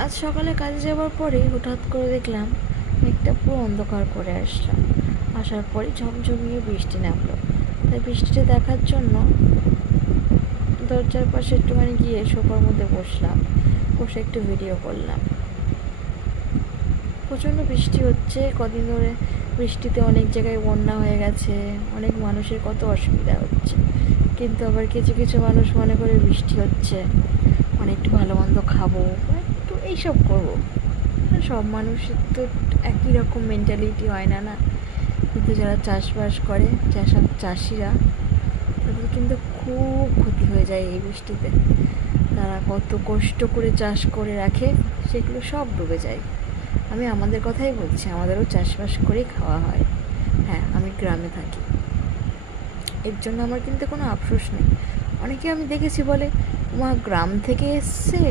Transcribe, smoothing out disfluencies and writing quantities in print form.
আজ সকালে কাজে যাওয়ার পরে হঠাৎ করে দেখলাম মেঘটা পুরো অন্ধকার করে আসলাম। আসার পরে ঝমঝমিয়ে বৃষ্টি নামলো। তাই বৃষ্টিটা দেখার জন্য দরজার পাশে একটুখানি গিয়ে সোফার মধ্যে বসলাম, বসে একটু ভিডিও করলাম। প্রচণ্ড বৃষ্টি হচ্ছে কদিন ধরে। বৃষ্টিতে অনেক জায়গায় বন্যা হয়ে গেছে, অনেক মানুষের কত অসুবিধা হচ্ছে। কিন্তু আবার কিছু কিছু মানুষ মনে করে বৃষ্টি হচ্ছে মানে একটু ভালো মন্দ খাবো বা একটু এইসব করবো। সব মানুষের তো একই রকম মেন্টালিটি হয় না না। কিন্তু যারা চাষবাস করে, যেসব চাষিরা, তাদের কিন্তু খুব ক্ষতি হয়ে যায় এই বৃষ্টিতে। তারা কত কষ্ট করে চাষ করে রাখে, সেগুলো সব ডুবে যায়। আমি আমাদের কথাই বলছি, আমাদেরও চাষবাস করেই খাওয়া হয়। হ্যাঁ, আমি গ্রামে থাকি, এর জন্য আমার কিন্তু কোনো আফসোস নেই। অনেকে আমি দেখেছি বলে, মা গ্রাম থেকে এসছে,